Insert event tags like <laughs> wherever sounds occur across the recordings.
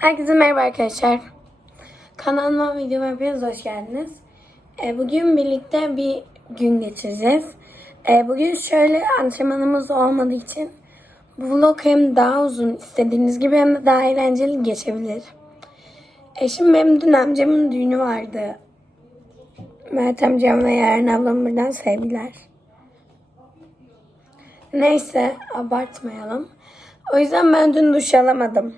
Herkese merhaba arkadaşlar. Kanalıma videoma hepiniz hoş geldiniz. Ee, bugün birlikte bir gün geçireceğiz. Ee, bugün şöyle antrenmanımız olmadığı için bu vlog hem daha uzun istediğiniz gibi hem de daha eğlenceli geçebilir. E şimdi benim dün amcamın düğünü vardı. Mert amcam ve Yaren ablam buradan sevgiler. Neyse abartmayalım. O yüzden ben dün duş alamadım.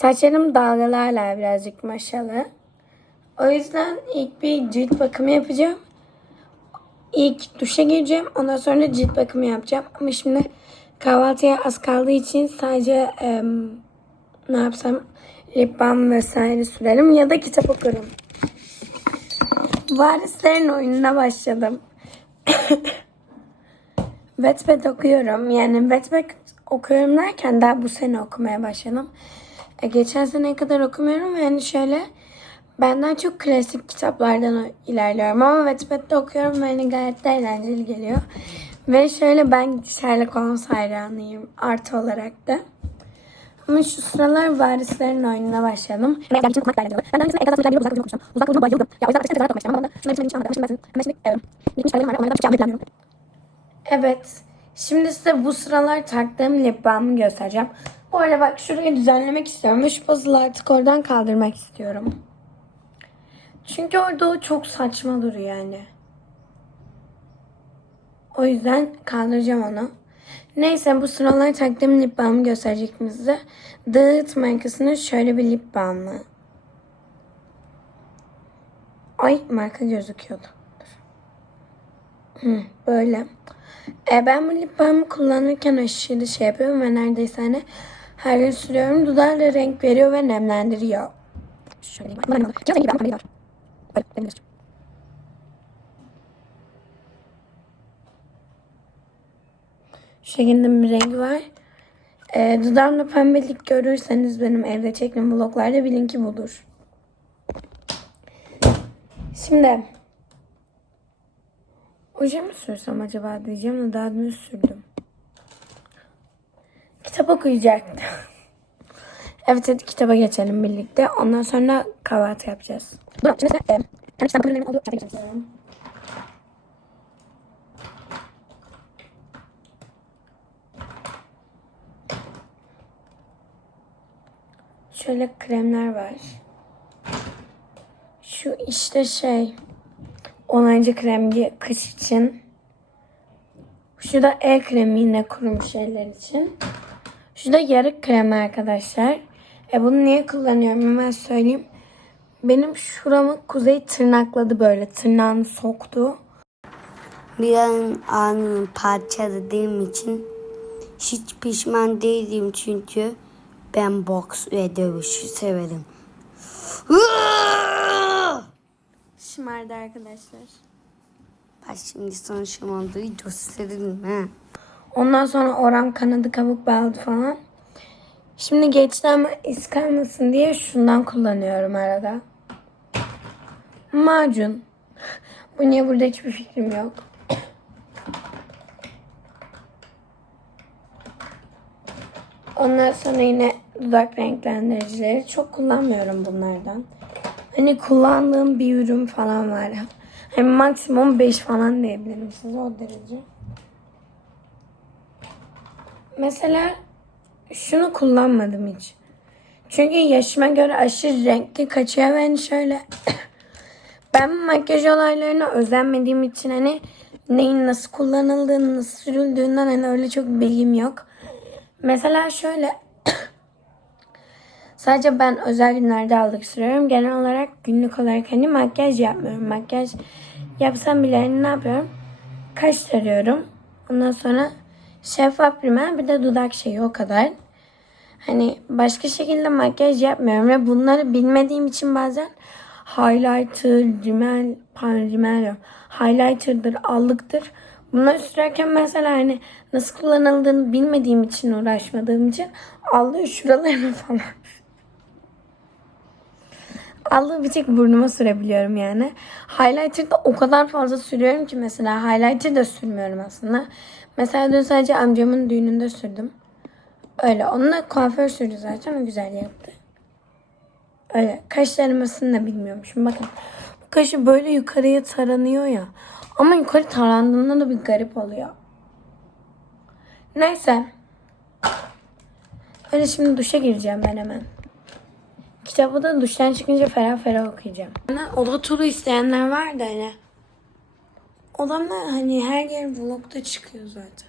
Saçlarım dalgalarla birazcık maşalı. O yüzden ilk bir cilt bakımı yapacağım. İlk duşa gireceğim. Ondan sonra cilt bakımı yapacağım. Ama şimdi kahvaltıya az kaldığı için sadece em, ne yapsam lip balm vesaire sürerim ya da kitap okurum. Varislerin oyununa başladım. <coughs> Wattpad okuyorum. Yani Wattpad okuyorum derken daha bu sene okumaya başladım. E, geçen sene kadar okumuyorum ve yani şöyle benden çok klasik kitaplardan ilerliyorum ama Wattpad'de okuyorum ve yani gayet de eğlenceli geliyor. Ve şöyle ben Sherlock Holmes hayranıyım artı olarak da. Ama şu sıralar varislerin oyununa başladım. Ben için okumak değerli Ben daha öncesinde altında biliyorum uzak konuşmuştum. Uzak konuşma bayıldım. Ya o yüzden arkadaşlar okumak istemem ama şunların içinde bir şey anlatıyorum. Şimdi ben şimdi e, gitmiş paralarım var. Onlardan bir şey planlıyorum. Evet. Şimdi size bu sıralar taktığım lip balmı göstereceğim. Bu arada bak şurayı düzenlemek istiyorum şu puzzle'ı artık oradan kaldırmak istiyorum. Çünkü orada o çok saçma duruyor yani. O yüzden kaldıracağım onu. Neyse bu sıralar taktığım lip balmı gösterecektim size. Dağıt markasının şöyle bir lip balmı. Ay marka gözüküyordu. Hı, böyle. E, ben bu lip balmı kullanırken aşırı şey yapıyorum ve neredeyse hani her gün sürüyorum. Dudağıyla renk veriyor ve nemlendiriyor. Şöyle olur? Cihaz rengi var. Böyle. De Şu şekilde bir rengi var. E, dudağımda pembelik görürseniz benim evde çektiğim vloglarda bilin ki budur. Şimdi oje mi sürsem acaba diyeceğim de daha dün sürdüm. Kitap okuyacaktım. <laughs> evet hadi kitaba geçelim birlikte. Ondan sonra kahvaltı yapacağız. Dur. Şimdi size e, olduğu çantayı göstereyim. Şöyle kremler var. Şu işte şey onaycı krem diye kış için. Şu da el kremi yine kurum şeyler için. Şu da yarık kremi arkadaşlar. E bunu niye kullanıyorum hemen söyleyeyim. Benim şuramı kuzey tırnakladı böyle tırnağını soktu. Bir an anını parçaladığım için hiç pişman değilim çünkü ben boks ve dövüşü severim. <laughs> Şımardı arkadaşlar. Bak şimdi sana şamandığı gösteririm ha. Ondan sonra oram kanadı kabuk bağladı falan. Şimdi geçti ama iz kalmasın diye şundan kullanıyorum arada. Macun. Bu niye burada hiçbir fikrim yok. Ondan sonra yine dudak renklendiricileri. Çok kullanmıyorum bunlardan. Hani kullandığım bir ürün falan var. Hani maksimum 5 falan diyebilirim size o derece. Mesela şunu kullanmadım hiç. Çünkü yaşıma göre aşırı renkli kaçıyor ve hani şöyle <coughs> ben makyaj olaylarına özenmediğim için hani neyin nasıl kullanıldığını, nasıl sürüldüğünden hani öyle çok bilgim yok. Mesela şöyle <coughs> sadece ben özel günlerde aldık sürüyorum. Genel olarak günlük olarak hani makyaj yapmıyorum. Makyaj yapsam bile hani ne yapıyorum? Kaş tarıyorum. Ondan sonra şeffaf rimel bir de dudak şeyi o kadar. Hani başka şekilde makyaj yapmıyorum ve bunları bilmediğim için bazen highlighter, rimel, pardon rimel. Highlighter'dır, allıktır. Bunları sürerken mesela hani nasıl kullanıldığını bilmediğim için uğraşmadığım için allığı şuralarına <laughs> falan. Allığı bir tek burnuma sürebiliyorum yani. Highlighter da o kadar fazla sürüyorum ki mesela highlighter da sürmüyorum aslında. Mesela dün sadece amcamın düğününde sürdüm. Öyle. Onunla kuaför sürdü zaten. O güzel yaptı. Öyle. Kaş taramasını da bilmiyormuşum. Bakın. Bu kaşı böyle yukarıya taranıyor ya. Ama yukarı tarandığında da bir garip oluyor. Neyse. Öyle şimdi duşa gireceğim ben hemen. Kitabı da duştan çıkınca ferah ferah okuyacağım. Bana oda turu isteyenler var da hani. Odamda hani her yer vlogda çıkıyor zaten.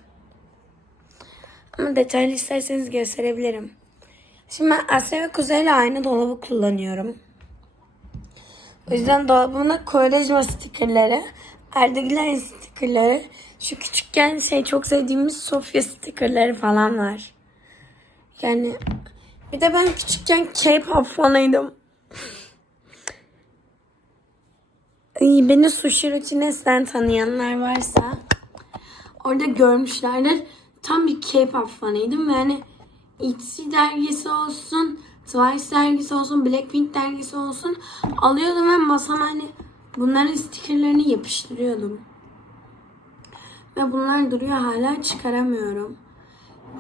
Ama detaylı isterseniz gösterebilirim. Şimdi ben Asya ve Kuzey ile aynı dolabı kullanıyorum. O yüzden dolabımda Koyrejma stikerleri, Erdegiler stikerleri, şu küçükken şey çok sevdiğimiz Sofya stikerleri falan var. Yani bir de ben küçükken K-pop fanıydım. Ay, Beni Sushi Rutines'ten tanıyanlar varsa orada görmüşlerdir. Tam bir K-pop fanıydım ve hani ITZY dergisi olsun, Twice dergisi olsun, Blackpink dergisi olsun alıyordum ve masama hani bunların stikerlerini yapıştırıyordum. Ve bunlar duruyor hala çıkaramıyorum.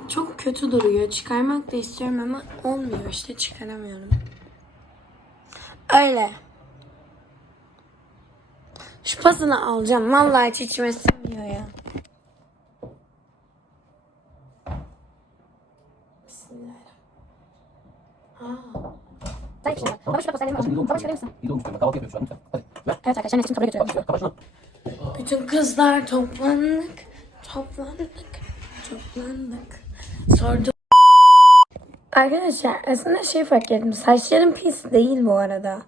Çok kötü duruyor. Çıkarmak da istiyorum ama olmuyor işte çıkaramıyorum. Öyle. Şu pasını alacağım. Vallahi hiç içime sinmiyor ya. Bismillahirrahmanirrahim. Sen şimdi. Baba şurada posterlerim var. Şimdi Baba çıkarır mısın? İyi de olmuş. Ben kahvaltı yapıyorum şu an. Hadi. Ver. Evet arkadaşlar Nesrin kabul götürüyorum. Kapat şunu. Bütün kızlar toplandık. Toplandık. Toplandık. Sordum. Arkadaşlar aslında şey fark ettim. Saçlarım pis değil bu arada.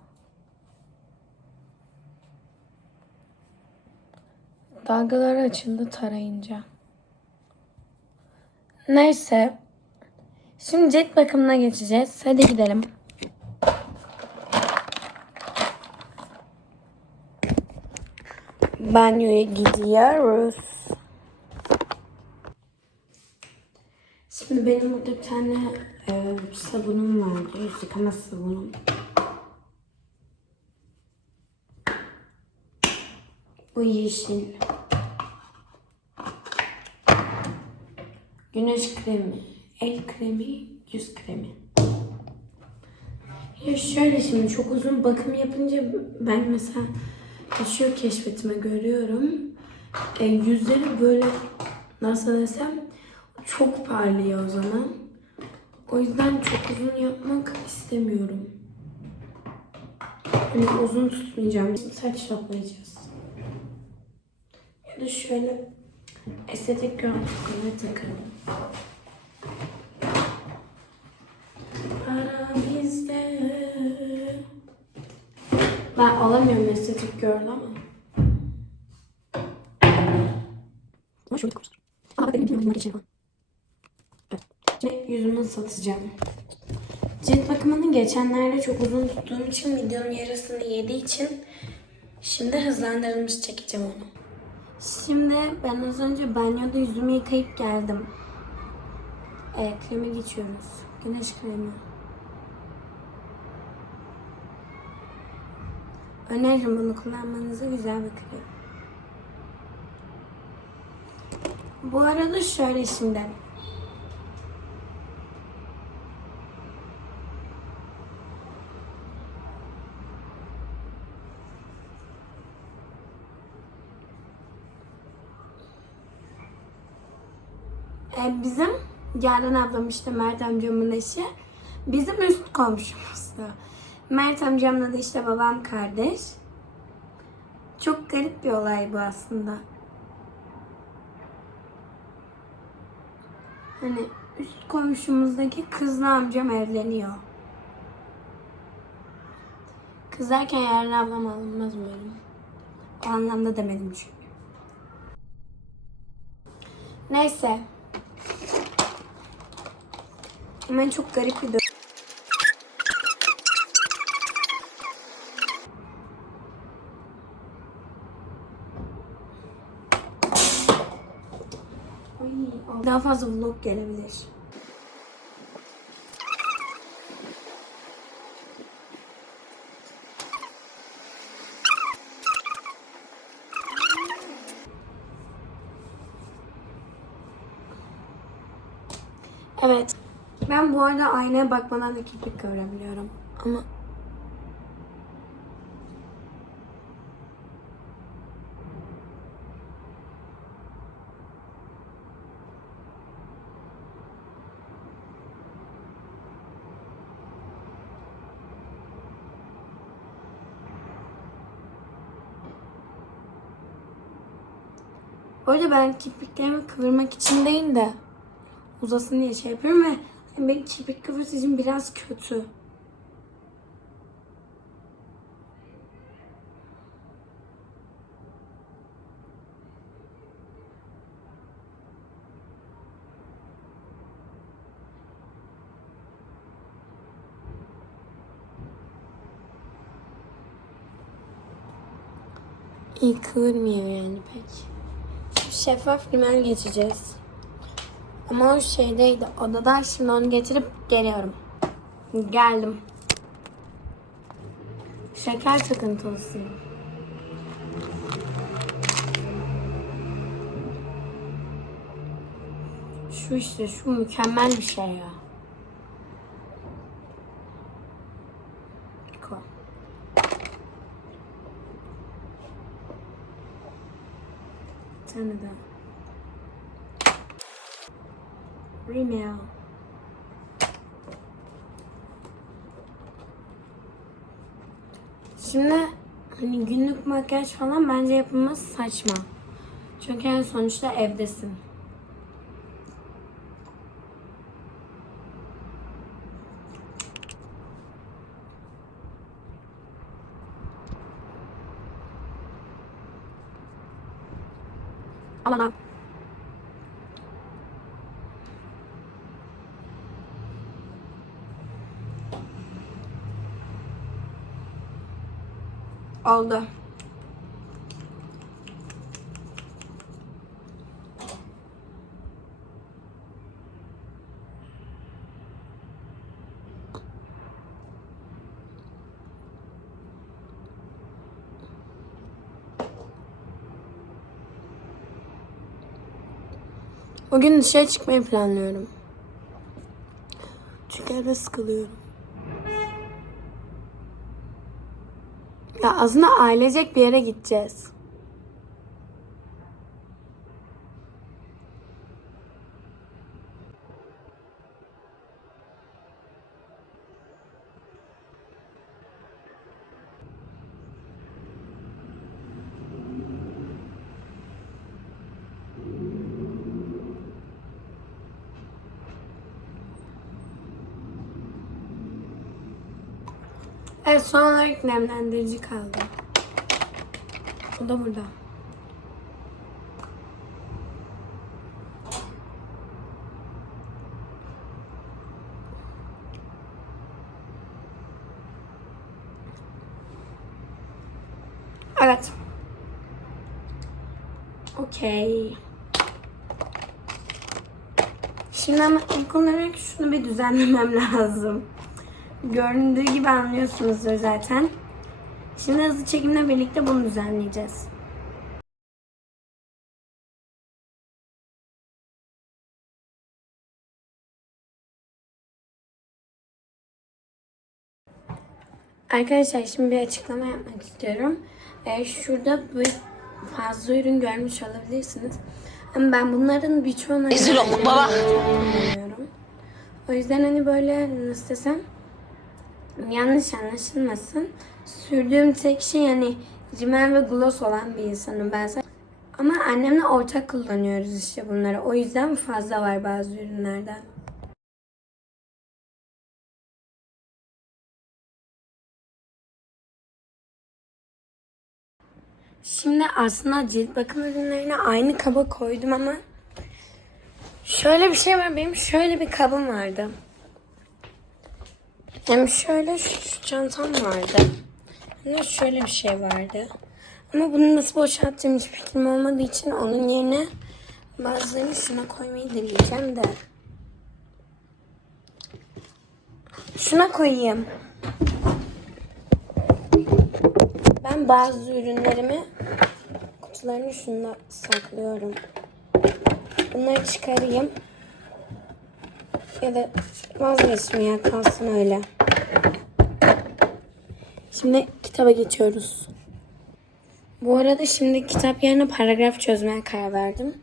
Dalgalar açıldı tarayınca. Neyse. Şimdi cilt bakımına geçeceğiz. Hadi gidelim. Banyoya gidiyoruz. Şimdi benim burada bir tane e, sabunum vardı. Yüz yıkama sabunum. Bu yeşil. Güneş kremi, el kremi, yüz kremi. Ya şöyle şimdi çok uzun bakım yapınca ben mesela şu keşfetime görüyorum. E, yüzleri böyle nasıl desem çok parlıyor o zaman. O yüzden çok uzun yapmak istemiyorum. Hani uzun tutmayacağım. Saç toplayacağız. Ya şöyle estetik görüntülerine takalım. Para bizde. Ben alamıyorum estetik gördü ama. Ama şöyle koymuşlar. Ama bak benim bilmiyorum bunlar geçelim. Şimdi yüzümü satacağım. Cilt bakımını geçenlerde çok uzun tuttuğum için videonun yarısını yediği için şimdi hızlandırılmış çekeceğim onu. Şimdi ben az önce banyoda yüzümü yıkayıp geldim. Evet, kremi geçiyoruz. Güneş kremi. Öneririm bunu kullanmanızı güzel bir krem. Bu arada şöyle şimdi. Ee, bizim Yaren ablam işte Mert amcamın eşi. Bizim üst komşumuzdu. Mert amcamla da işte babam kardeş. Çok garip bir olay bu aslında. Hani üst komşumuzdaki kızla amcam evleniyor. Kız derken Yaren ablam alınmaz umarım. O anlamda demedim çünkü. Neyse. Hemen çok garip bir Daha fazla vlog gelebilir. Evet. Ben bu arada aynaya bakmadan da görebiliyorum. Ama Bu arada ben kirpiklerimi kıvırmak için değil de uzasın diye şey yapıyorum ve benim kirpik kıvırtıcım biraz kötü. İyi kıvırmıyor yani pek. Şeffaf rimel geçeceğiz. Ama o şeydeydi odada şimdi onu getirip geliyorum. Geldim. Şeker takıntısı. Şu işte şu mükemmel bir şey ya. Koy. Bir tane. Rimel. Şimdi hani günlük makyaj falan bence yapılması saçma. Çünkü en sonuçta evdesin. Al Oldu. Bugün dışarı çıkmayı planlıyorum. Çünkü evde sıkılıyorum. Ya aslında ailecek bir yere gideceğiz. Evet son olarak nemlendirici kaldı. O da burada. Evet. Okey. Şimdi ama ilk olarak şunu bir düzenlemem <laughs> lazım. Göründüğü gibi anlıyorsunuzdur zaten. Şimdi hızlı çekimle birlikte bunu düzenleyeceğiz. Arkadaşlar şimdi bir açıklama yapmak istiyorum. Ee, şurada böyle fazla ürün görmüş olabilirsiniz. Ama ben bunların birçoğunu Rezil baba. kullanıyorum. O yüzden hani böyle nasıl desem yanlış anlaşılmasın. Sürdüğüm tek şey yani rimel ve gloss olan bir insanım ben. Ama annemle ortak kullanıyoruz işte bunları. O yüzden fazla var bazı ürünlerden. Şimdi aslında cilt bakım ürünlerini aynı kaba koydum ama şöyle bir şey var. Benim şöyle bir kabım vardı. Hem şöyle şu, şu çantam vardı. Hem şöyle bir şey vardı. Ama bunu nasıl boşaltacağım hiç fikrim olmadığı için onun yerine bazılarını şuna koymayı deneyeceğim de. Şuna koyayım. Ben bazı ürünlerimi kutularını şunda saklıyorum. Bunları çıkarayım. Ya da vazgeçtim ya kalsın öyle. Şimdi kitaba geçiyoruz. Bu arada şimdi kitap yerine paragraf çözmeye karar verdim.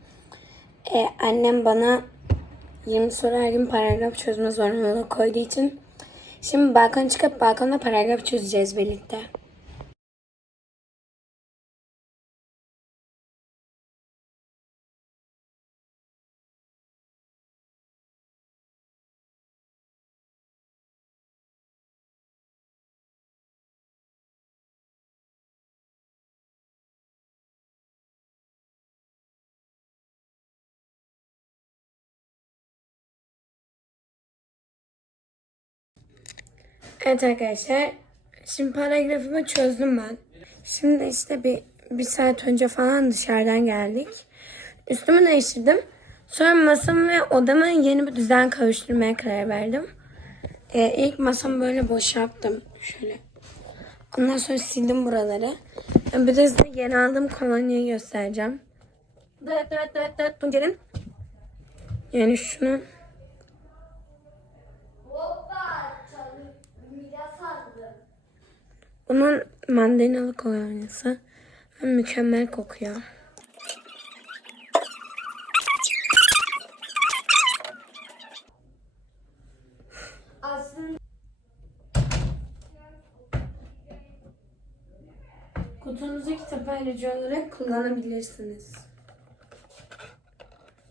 Ee, annem bana 20 soru her gün paragraf çözme zorunluluğu koyduğu için şimdi balkona çıkıp balkonda paragraf çözeceğiz birlikte. Evet arkadaşlar. Şimdi paragrafımı çözdüm ben. Şimdi işte bir, bir saat önce falan dışarıdan geldik. Üstümü değiştirdim. Sonra masamı ve odamı yeni bir düzen kavuşturmaya karar verdim. Ee, ilk masamı böyle boşalttım. Şöyle. Ondan sonra sildim buraları. Bir de size yeni aldığım kolonyayı göstereceğim. Dıt dıt dıt dıt Tuncer'in. Yani şunu Bunun mandalinalı kolonyası. Mükemmel kokuyor. Kutunuzu kitap ayrıcı olarak kullanabilirsiniz.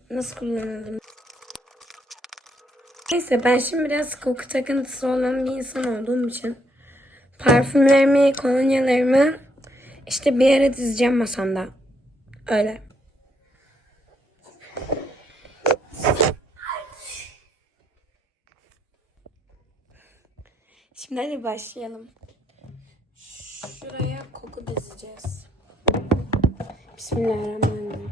Nasıl kullanılır? Neyse ben şimdi biraz koku takıntısı olan bir insan olduğum için parfümlerimi, kolonyalarımı işte bir yere dizeceğim masamda. Öyle. Şimdi hadi başlayalım. Şuraya koku dizeceğiz. Bismillahirrahmanirrahim.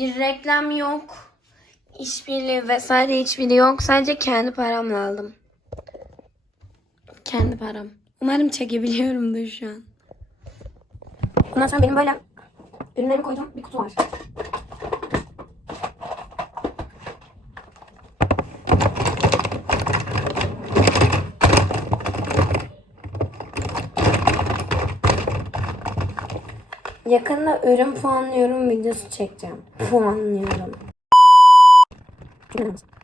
Reklam yok. İşbirliği vesaire hiçbiri yok. Sadece kendi paramla aldım. Kendi param. Umarım çekebiliyorumdur şu an. Ondan sonra benim böyle ürünlerimi koyduğum bir kutu var. Yakında ürün puanlıyorum videosu çekeceğim. Puanlıyorum. <laughs>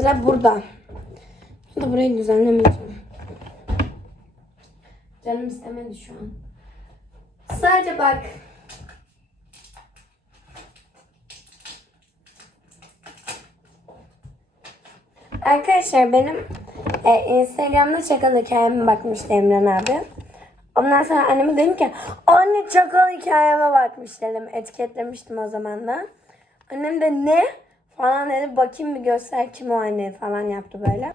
Sıra burada. Da burayı düzenlemeyeceğim. Canım istemedi şu an. Sadece bak. Arkadaşlar benim e, Instagram'da çakal hikayeme bakmıştı Emran abi. Ondan sonra anneme dedim ki anne çakal hikayeme bakmış dedim. Etiketlemiştim o zaman da. Annem de ne? Falan dedi bakayım bir göster kim o anne falan yaptı böyle.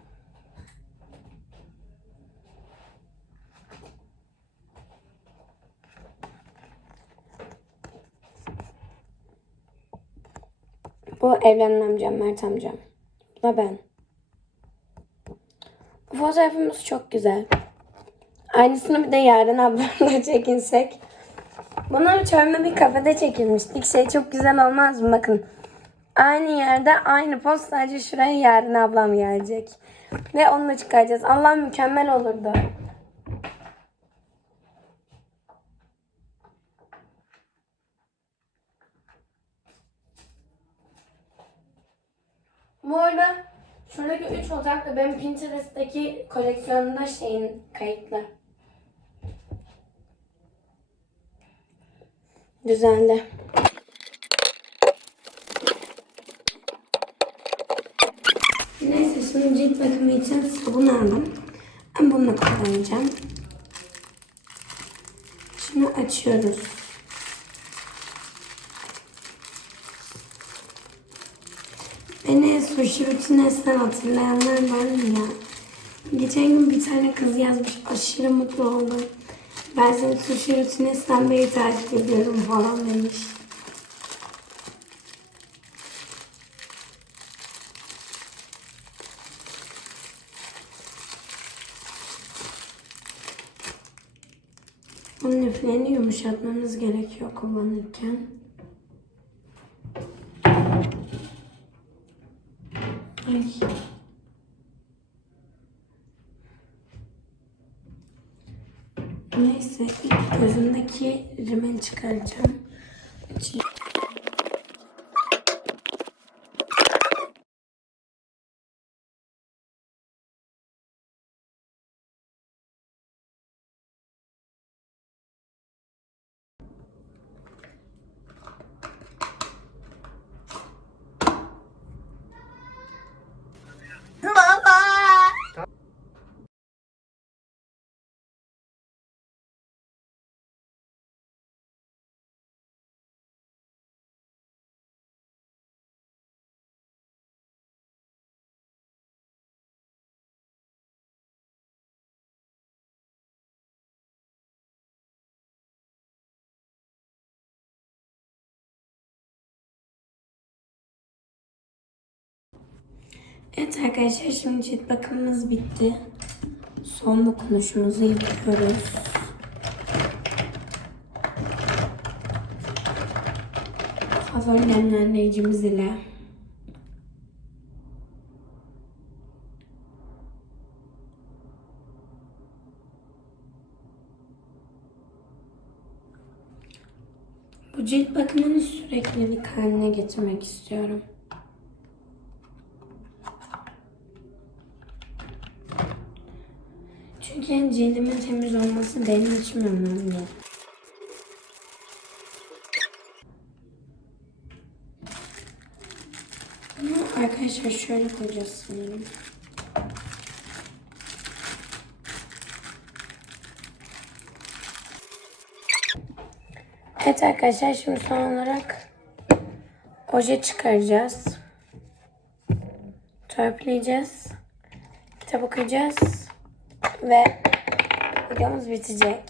Bu evlenen amcam Mert amcam. Bu da ben. Bu fotoğrafımız çok güzel. Aynısını bir de Yaren ablamla <laughs> çekinsek. Bu Bunu Çorum'da bir kafede çekilmiştik. Şey çok güzel olmaz mı? Bakın. Aynı yerde aynı post sadece şuraya yarın ablam gelecek. Ve onunla çıkaracağız. Allah mükemmel olurdu. Bu arada şuradaki 3 ocak da benim Pinterest'teki koleksiyonumda şeyin kayıtlı. Düzenli. Neyse şimdi cilt bakımı için sabun aldım. Ben bunu kullanacağım. Şimdi açıyoruz. Beni sushi rutinesten hatırlayanlar var mı ya? Geçen gün bir tane kız yazmış aşırı mutlu oldum. Ben seni sushi rutinesten beri takip ediyorum falan demiş. Onun liflerini yumuşatmamız gerekiyor kullanırken. Ay. Neyse ilk gözümdeki rimeli çıkaracağım. Evet arkadaşlar şimdi cilt bakımımız bitti. Son dokunuşumuzu yapıyoruz. Favori nemlendiricimiz ile. Bu cilt bakımını süreklilik haline getirmek istiyorum. Çünkü cildimin temiz olması benim için önemli. Bunu arkadaşlar şöyle koyacağız sanırım. Evet arkadaşlar şimdi son olarak oje çıkaracağız. Törpüleyeceğiz. Kitap okuyacağız. Ve videomuz bitecek.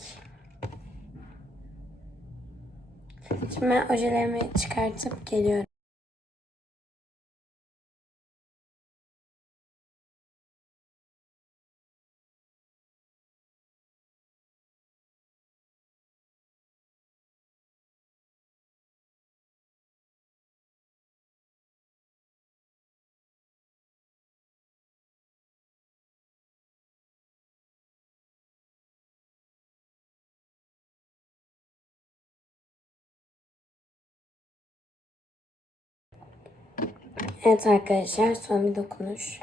Şimdi ben ojelerimi çıkartıp geliyorum. Evet arkadaşlar son bir dokunuş.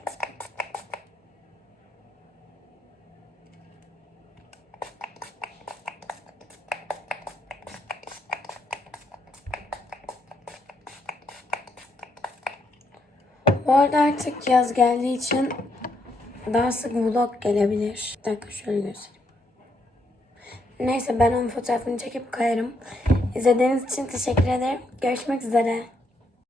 Bu arada artık yaz geldiği için daha sık vlog gelebilir. Bir dakika şöyle göstereyim. Neyse ben onun fotoğrafını çekip koyarım. İzlediğiniz için teşekkür ederim. Görüşmek üzere.